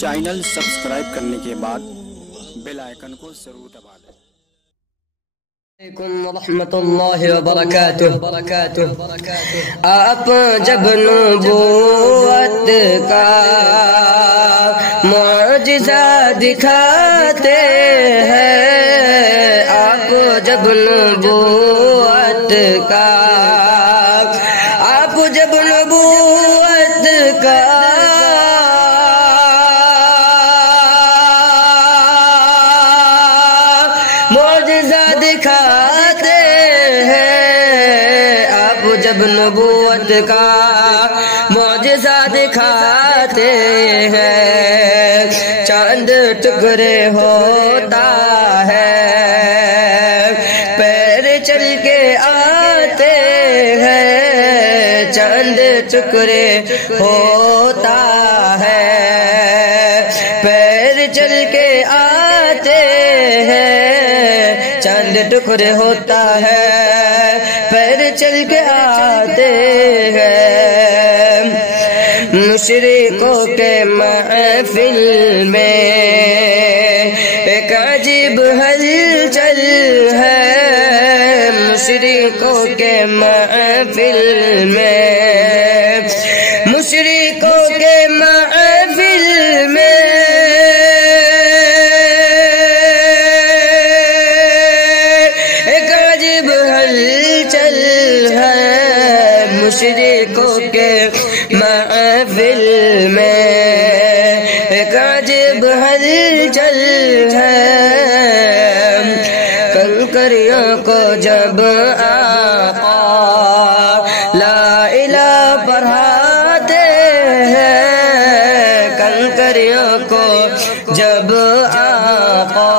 Channel subscribe کرنے کے بعد بیل آئیکن کو ضرور دبا دیں۔ علیکم ورحمۃ اللہ وبرکاتہ۔ آپ جب نبوت کا معجزہ دکھاتے ہیں، آپ جب نبوت کا معجزہ دکھاتے ہیں، آپ جب نبوت کا معجزہ دکھاتے ہیں، چاند ٹکڑے ہوتا ہے، پیر چل کے آتے ہیں، چاند ٹکڑے ہوتا ہے، پیر چل کے آتے ہیں، چاند ٹکڑے ہوتا ہے، پیر چل کے آتے ہیں۔ مشرکوں کے محفل میں ایک عجیب ہلچل ہے، مشرکوں کے محفل میں، مشرکوں کے محفل میں مشرکوں کے محفل میں ایک عجیب ہلچل ہے، کنکریوں کو جب آقا لا الہ پڑھاتے ہیں، کنکریوں کو جب آقا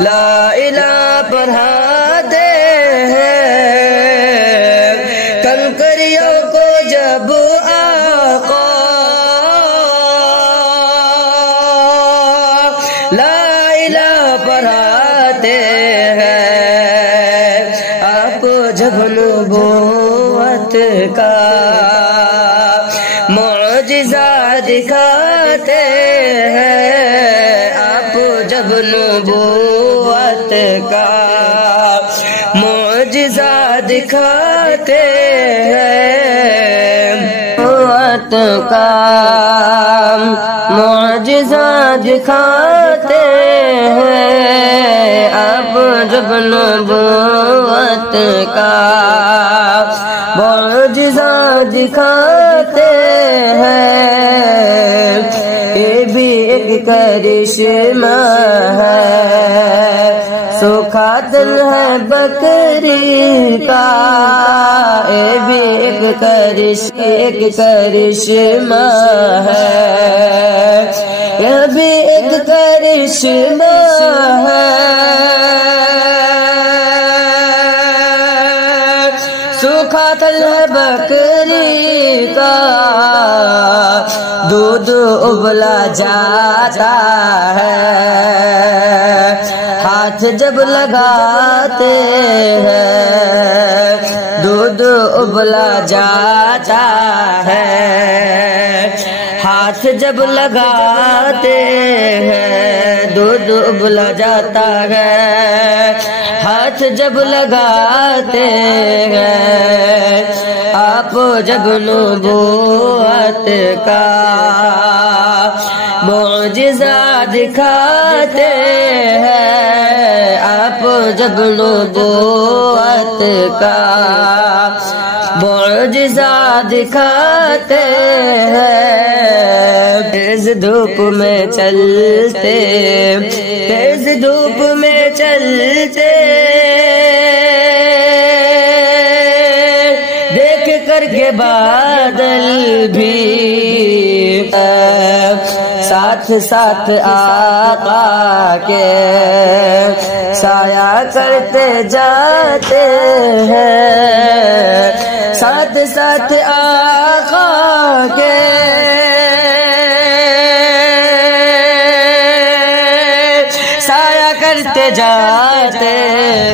لا الہ پڑھاتے ہیں، کنکریوں کو جب آقا لا الہ پڑھاتے ہیں، آپ جب نبوت کا معجزہ دکھاتے ہیں، آپ جب نبوت کا معجزہ دکھاتے ہیں، نبوت کا معجزہ دکھاتے ہیں، آپ جب نبوت کا معجزہ دکھاتے ہیں، یہ بھی ایک کرشمہ ہے، سوکھا دل ہے بکری کا، یہ بھی ایک کرشمہ ہے، یہ بھی ایک کرشمہ ہے، سوکھا دل ہے بکری کا، دودھ ابلا جاتا ہے، ہاتھ جب لگاتے ہیں، دودھ ابلا جاتا ہے، ہاتھ جب لگاتے ہیں، دودھ ابلا جاتا ہے، ہاتھ جب لگاتے ہیں، آپ جب نبوت کا معجزہ دکھاتے ہیں، آپ جب نبوت کا معجزہ دکھاتے ہیں، تیز دھوپ میں چلتے، تیز دھوپ میں چلتے، دیکھ کر کے بادل بھی ساتھ ساتھ آقا کے سایہ کرتے جاتے ہیں، ساتھ ساتھ آقا کے سایہ کرتے جاتے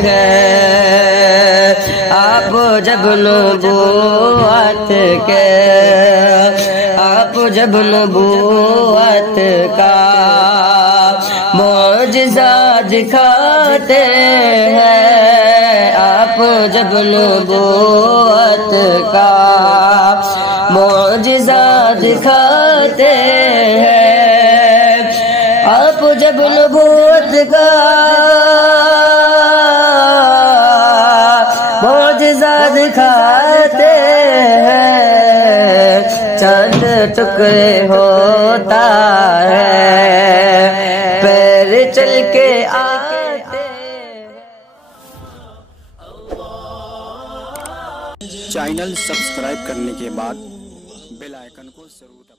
ہیں، آپ جب نبوت کے آپ جب نبوت کا معجزہ دکھاتے ہیں، آپ جب نبوت کا معجزہ دکھاتے ہیں، آپ جب نبوت کا معجزہ دکھاتے ہیں، چاند ٹکڑے ہوتا ہے، پیر چل کے آتے ہیں۔ چینل سبسکرائب کرنے کے بعد بیل آئیکن کو ضرور دبائیں۔